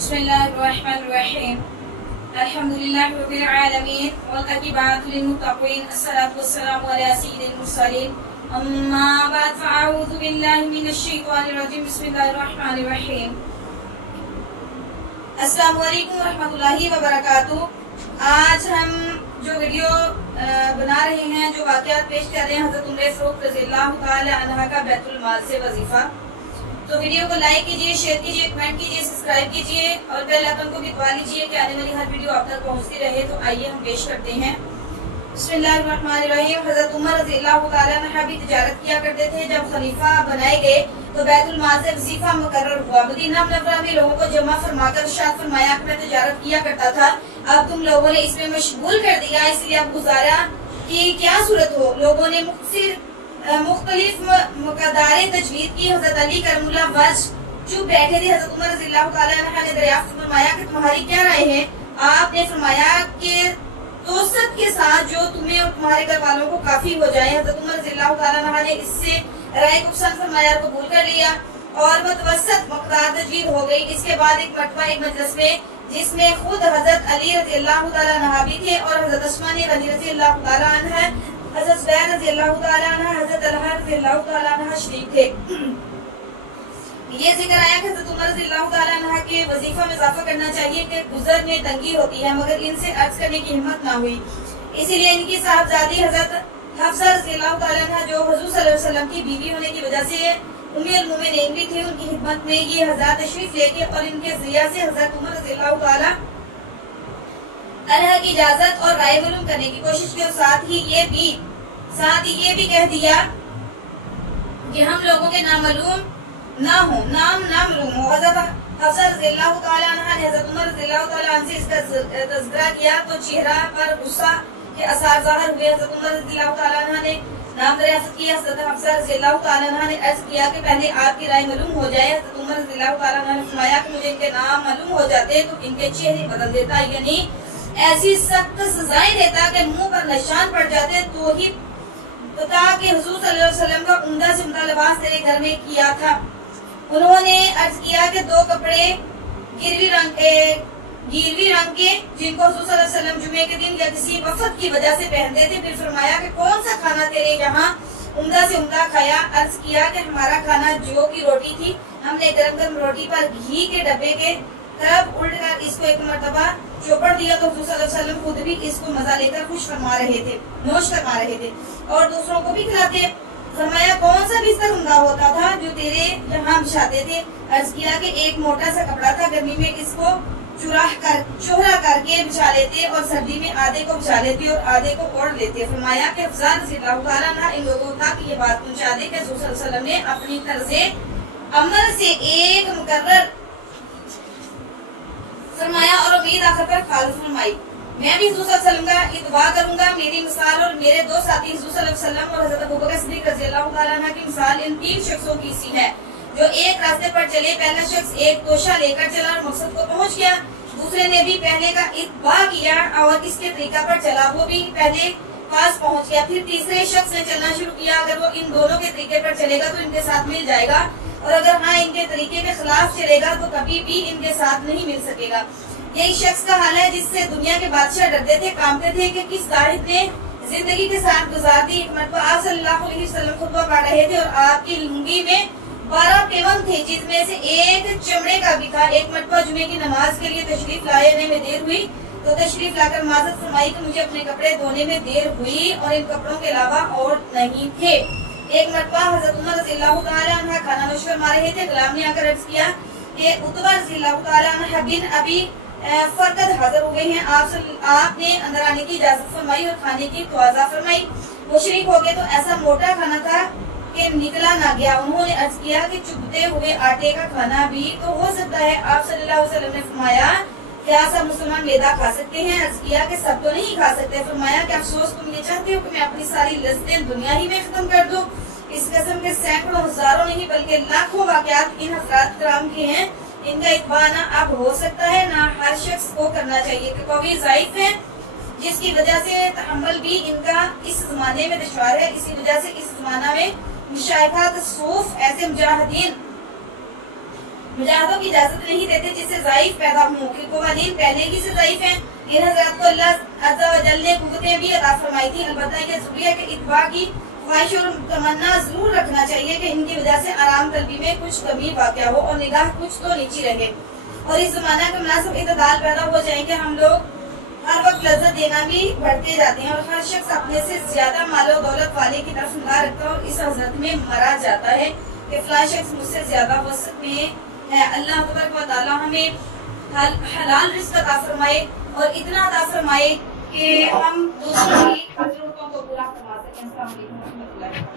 बिस्मिल्लाहिर्रहमानिर्रहीम अल्हम्दुलिल्लाहि रब्बिल आलमीन वल आक़िबतु लिल मुत्तक़ीन अस्सलातु वस्सलामु अला सय्यिदिल मुरसलीन अम्मा बाद फ़अऊज़ु बिल्लाहि मिनश शैतानिर रजीम बिस्मिल्लाहिर रहमानिर रहीम अस्सलामु अलैकुम व रहमतुल्लाहि व बरकातुहू। आज हम जो वीडियो बना रहे हैं, जो वाक़यात पेश कर रहे हैं हज़रत उम्मे फ़ारूक रज़ियल्लाहु ताला अन्हा का बैतुल माल से वजीफा। तो वीडियो को लाइक कीजिए, शेयर कीजिए, कमेंट कीजिए, सब्सक्राइब कीजिए और बेल आइकन को भी दबा लीजिए कि आने वाली हर वीडियो आप तक पहुंचती रहे। तो आइए हम पेश करते हैं। बिस्मिल्लाहिर्रहमानिर्रहीम। हज़रत उमर रज़ियल्लाहु ताला अन्हा भी तिजारत किया करते थे। जब खलीफा बनाए गए तो बैतुल माल से वजीफा मुकर्रर हुआ। मदीना मुनव्वरा में लोगों को जमा फरमाकर इरशाद फरमाया कि मैं तिजारत किया करता था, अब तुम लोगों ने इसमें मशगूल कर दिया, इसलिए अब गुजारा की क्या सूरत हो। लोगों ने मुख्तलिफ मुकदारे तजवीज़ की। हज़रत अली करमुल्लाह वजह चुप बैठे थे। हज़रत उमर रज़ियल्लाहु ताला अन्हा ने दरियाफ्त फरमाया कि तुम्हारी क्या राय है। आपने फरमाया कि तोसत के साथ जो तुम्हें और तुम्हारे घर वालों को काफी हो जाए। हज़रत उमर रज़ियल्लाहु ताला अन्हा ने इससे राय को पसंद फरमाया, कबूल कर लिया और मुतवस्सत मकदार तजवीज़ हो गई। इसके बाद एक मरतबा एक मजलिस में जिसमें खुद हज़रत अली रज़ियल्लाहु ताला अन्हा भी थे और हज़रत उस्मान गनी रज़ियल्लाहु ताला अन्हा, हज़रत ज़ुबैर रज़ियल्लाहु ताला अन्हा, हज़रत तलहा रज़ियल्लाहु ताला अन्हा शरीक थे। ये जिक्र आया कि हज़रत उमर रज़ियल्लाहु ताला अन्हा के वजीफा में इजाफा करना चाहिए कि गुजर में तंगी होती है, मगर इनसे अर्ज करने की हिम्मत ना हुई। इसीलिए इनकी साहबजादी हज़रत हफ्सा रज़ियल्लाहु ताला अन्हा जो हुज़ूर सल्लल्लाहु अलैहि वसल्लम की बीवी होने की वजह से उम्मुल मोमिनीन भी थी, उनकी हिम्मत में ये हज़रत तशरीफ लेके और इनके ज़रिया से हज़रत उमर रज़ियल्लाहु ताला अन्हा की इजाजत और राय मालूम करने की कोशिश की और साथ ही ये भी कह दिया कि हम लोगों के नाम मालूम हो। हज़रत हफ्सा रज़ियल्लाहु ताला अन्हा ने हज़रत उमर रज़ियल्लाहु ताला अन्हु से इसका तज़किरा किया तो चेहरा पर गुस्सा के आसार ज़ाहिर हुए। हज़रत उमर रज़ियल्लाहु ताला अन्हा ने नाम दरियाफ्त किया। हज़रत हफ्सा रज़ियल्लाहु ताला अन्हा ने अर्ज किया कि पहले आपकी राय मालूम हो जाए। हज़रत उमर रज़ियल्लाहु ताला अन्हा ने फरमाया कि मुझे इनके नाम मालूम हो जाते तो इनके चेहरे बदल देता, यानी ऐसी सख्त सजाएं देता कि मुंह पर निशान पड़ जाते। तो ही बता कि हुजूर सल्लल्लाहु अलैहि वसल्लम का उम्दा से उम्दा लिबास तेरे घर में किया था। उन्होंने अर्ज किया कि दो कपड़े गिरवी रंग के जिनको हुजूर सल्लल्लाहु अलैहि वसल्लम जुमे के दिन या किसी वफद की वजह से पहनते थे। फिर फरमाया कि कौन सा खाना तेरे यहाँ उम्दा से उम्दा खाया। अर्ज किया कि हमारा खाना जौ की रोटी थी, हमने गरम गरम रोटी पर घी के डब्बे के तरफ उल्ट कर इसको एक मरतबा चौपड़ दिया तो हुजूर सल्लल्लाहु अलैहि वसल्लम खुद भी इसको मजा लेकर नोश फरमा रहे थे और दूसरों को भी खिलाते। फरमाया कौन सा बिस्तर उम्दा होता था जो तेरे यहाँ बिछाते थे। अर्ज किया कि एक मोटा सा कपड़ा था, गर्मी में इसको चोहरा करके बिछा लेते और सर्दी में आधे को बिछा लेते और आधे को ओढ़ लेते। फरमाया कि हफ्सा रज़ियल्लाहु ताला अन्हा इन लोगों तक ये बात पहुंचा दे कि हुजूर सल्लल्लाहु अलैहि वसल्लम ने अपनी तर्ज़े अमल से एक मुकर्रर फरमाया और उम्मीद आखिर पर खालिफ फरमाई। मैं भी हुजूर सल्लल्लाहु अलैहि वसल्लम का इत्बा करूंगा। मेरी मिसाल और मेरे दो साथी हुजूर सल्लल्लाहु अलैहि वसल्लम और हज़रत अबू बकर सिद्दीक़ रज़ियल्लाहु ताला अन्हु की मिसाल इन तीन शख्सों की सी है जो एक रास्ते पर चले। पहला शख्स एक तोशा लेकर चला और मकसद को पहुंच गया। दूसरे ने भी पहले का इत्बा किया और इसके तरीका पर चला, वो भी पहले पास पहुंच गया। फिर तीसरे शख्स ने चलना शुरू किया। अगर वो इन दोनों के तरीके पर चलेगा तो इनके साथ मिल जाएगा और अगर हाँ इनके तरीके के खिलाफ चलेगा तो कभी भी इनके साथ नहीं मिल सकेगा। यही शख्स का हाल है जिससे दुनिया के बादशाह डरते थे, कांपते थे कि किस दाहिद ने जिंदगी के साथ गुजार दी। एक मरतबा आप सल्लल्लाहु अलैहि वसल्लम खुतबा पढ़ रहे थे और आपकी लुंगी में 12 पेवन थे जिसमें से एक चमड़े का भी था। एक मरतबा जुमे की नमाज के लिए तशरीफ लाने में देर हुई तो तशरीफ लाकर माजत फरमाई कि मुझे अपने कपड़े धोने में देर हुई और इन कपड़ों के अलावा और नहीं थे। एक मरतबा हज़रत उमर रज़ियल्लाहु ताला अन्हा खाना नोश फरमा रहे थे। गुलाम ने आकर अर्ज किया कि उतबा रज़ियल्लाहु ताला अन्हा बिन अबी फरकत हाजिर हुए हैं। आपने अंदर आने की इजाजत फरमाई और खाने की तवाज़ा फरमाई। वो शरीक हो गए तो ऐसा मोटा खाना था कि निकला ना गया। उन्होंने अर्ज किया कि चुभते हुए आटे का खाना भी तो हो सकता है। आप सल्लल्लाहु अलैहि वसल्लम ने फरमाया क्या सब मुसलमान मैदा खा सकते हैं। अर्ज किया कि सब तो नहीं खा सकते। फरमाया कि अफसोस तुम ये चाहते हो कि मैं अपनी सारी लज्जतें दुनिया ही में खत्म कर दूं। इस किस्म के सैकड़ों हजारों नहीं बल्कि लाखों वाकयात इन हज़रात किराम के हैं। इनका इत्बा ना अब हो सकता है ना हर शख्स को करना चाहिए कि कवि ज़ाइफ है जिसकी वजह से तहम्मुल भी इनका इस जमाने में दुश्वार है। इसी वजह से इस जमाना में मुशाइखा तसूफ ऐसे मुजाहिदीन मुजाहिदों की इजाजत नहीं देते जिससे ज़ाइफ पैदा हों, क्योंकि वालिदैन पहले ही से ज़ाइफ हैं। इन हज़रात को अल्लाह अज़्ज़ा व जल ने कुव्वतें भी अता फरमाई थी। अलबत्ता ये ज़रूरी है कि इत्बा की ख्वाहिश और तमन्ना जरूर रखना चाहिए कि इनकी वजह से आराम तलबी में कुछ कमी वाक़या हो और निगाह कुछ तो नीची रहे और इस ज़माना के मुनासिब इत्दाल पैदा हो जाएंगे। हम लोग हर वक्त लज्जत देना भी बढ़ते जाते हैं और हर शख्स अपने से ज्यादा मालो दौलत वाले की तरफ निगाह रखता है और इस हजरत में मरा जाता है कि फलां शख्स मुझसे ज्यादा वसत में है। अल्लाह तबारक व तआला हमें हलाल रिज़्क़ अता फरमाए और इतना अता फरमाए कि हम दूसरों की ज़रूरतों को पूरा फरमा सकें। अस्सलाम वालेकुम।